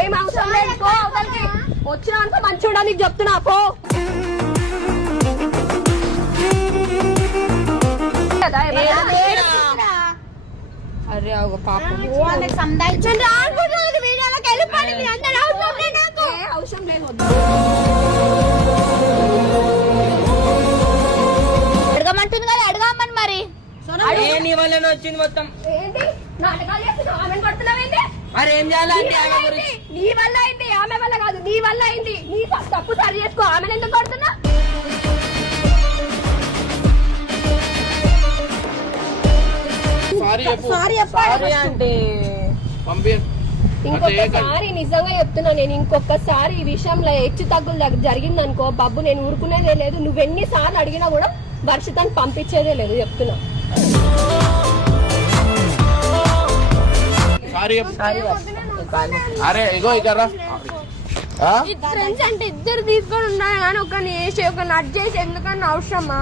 ఏం అవసరం లేదు, పో అవతలకి. వచ్చినా అనుకో మంచి ఉండడానికి చెప్తున్నా, పో. అరే పాపం అవసరం లేదు. అడగమంటుంది కదా, అడగమని మరి. నీ వల్లనే వచ్చింది మొత్తం. ఏంటి నాటకాలు చేస్తున్నావు? ఆమెను కొడుతున్నావేంటి? మరి ఏం చేయాలి? నీ వల్ల అయింది, ఆమె వల్ల కాదు, నీ వల్ల అయింది. నీ తప్పు సరి చేసుకో. ఆమెను ఎందుకు కొడుతున్నా? ఇంకొకసారి నిజంగా చెప్తున్నా నేను, ఇంకొకసారి ఈ విషయంలో హెచ్చు తగ్గులు జరిగిందనుకో బాబు, నేను ఊరుకునేదే లేదు. నువ్వెన్నిసార్లు అడిగినా కూడా వర్షితాన్ని పంపించేదే లేదు, చెప్తున్నా. ఫ్రెండ్స్ అంటే ఇద్దరు తీసుకొని ఉండాలి కానీ ఒకరిని వేసి ఒకరిని అడ్జస్ట్ ఎందుకన్నా అవసరమా?